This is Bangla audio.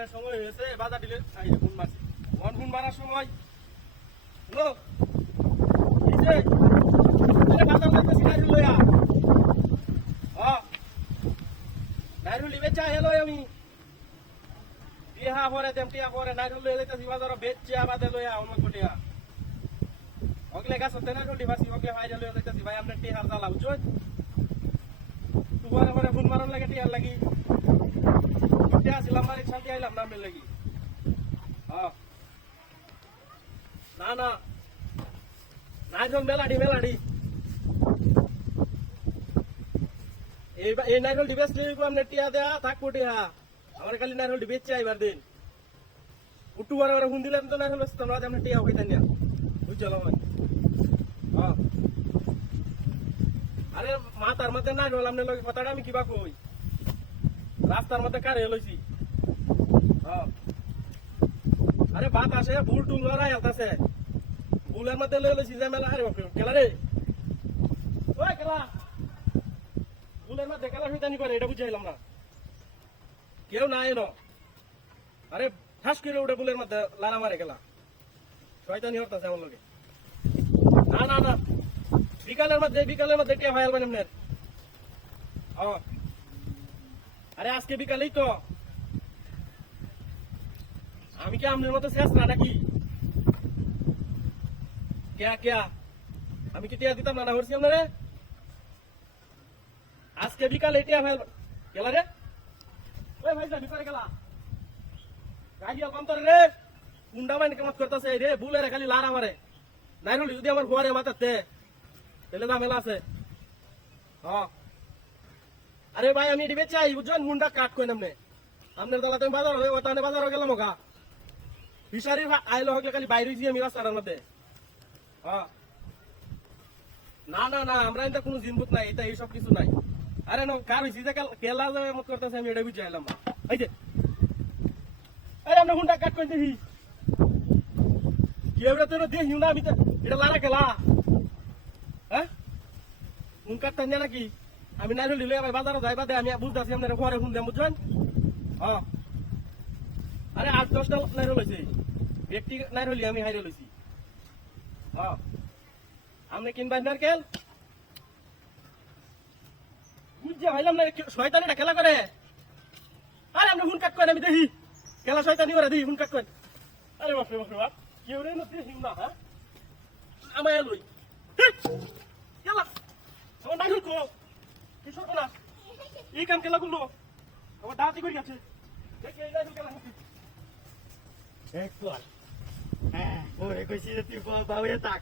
বাজারের সময় হয়েছে, বাজার দিলে ফোন মারছি। ফোন মারার সময় হ্যালো বাজার লাগতেছি নাইরুল লইয়া। নাইরুল লিবে চা হেলো আমি টিহা পরে দেম টিহা পরে নাইরুল লইয়া যাইতেছি বাজার বেচছে আবাদে লইয়া অন্য কোটিয়া ওগলে গাছ হতে নাইরুল দিবাসি ওগলে ভাইরা লইয়া যাইতেছি ভাই আপনার টিহার জ্বালা বুঝছো তোমার পরে ফোন মারার লাগে টিহার লাগি টিহা ছিলাম বাড়ি শান্তি আইলাম নামের লাগি। না না নাইরুল মেলাডি মেলাডি এই নাইরুল ডিবেস আপনার টিহা দেয়া থাকবো টিহা আমার খালি নাইরুল বেচছে এবার দিন উটু বারে ফোন দিলাম তো নাইরুল তোমরা আপনার টিহা হইতেন না বুঝলো আরে মাথার মধ্যে নাইরুল আপনার লগে কথাটা আমি কিবা কই রাস্তার মধ্যে কারে লইছি। আরে বাত আসে ভুল টুল লড়াই আছে ভুলের মধ্যে লই লইছি যে মেলা আরে খেলা রে ওই খেলা ভুলের মধ্যে খেলা হইতানি করে এটা বুঝাইলাম না কেউ না এলো আরে ঠাস করে উঠে বুলের মধ্যে লারা মারে গেলা শয়তানি হরতাছে আমার লগে। না না না বিকালের মধ্যে টিয়া ভাই আলবেন আপনার। আরে আজকে বিকালেই তো আমি কি আপনার মতো শেষ না নাকি কেয়া কেয়া আমি কি টিয়া দিতাম না হরছি আপনারে আজকে বিকালে টিয়া ভাই গেলা রে ওই ভাই ভিতরে গেলা গাড়ি কন্তরে রে কুন্ডা মাইন কামাত করতেছে রে বুলে রে খালি লারা মারে নাইরুল যদি আমার ঘরে মাথাতে তাহলে ঝামেলা আছে। আরে ভাই আমি এটি বেচে আই বুঝছেন মুন্ডা কাট কই নামনে আপনার দালা তুমি বাজার হয়ে ওখানে বাজার গেলাম গা ফিশারি আইলো হকলে খালি বাইরে গিয়ে আমি রাস্তার মধ্যে। না না না আমরা এটা কোনো জিনবুত নাই এটা এইসব কিছু নাই। আরে না কার হইছি যে কেলা যে মত করতেছে আমি এটা বুঝে আইলাম এই যে আরে আমরা হুন্ডা কাট কই দেখি কি এবারে তোর দেখিও না আমি তো এটা লারা খেলা হ্যাঁ হুন কাটতেন না নাকি আমি নাইরুল দিলে ভাই বাজারে যাই বাদে আমি বুঝতেছি আপনার ঘরে হুন দেন বুঝছেন। আরে 8-10টা নাইরুল হয়েছে ব্যক্তি নাইরুলি আমি হাইরে লইছি। আপনি কিনবেন নারকেল বুঝছে ভাইলাম না শয়তানিটা খেলা করে। আরে আপনি হুন কাট করেন আমি দেখি খেলা শয়তানি করে দেখি হুন কাট করেন। আরে বাপরে বাপরে বাপ কেউ রে দেখি না হ্যাঁ আমায় লই খেলা আমার নাইরুল কো কি সরব না এই কাম খেলা করলো আমার দাঁতই করে গেছে দেখি এই নাইরুল খেলা এক বল হ্যাঁ ওরে কইছি যে তুই বল বাবু থাক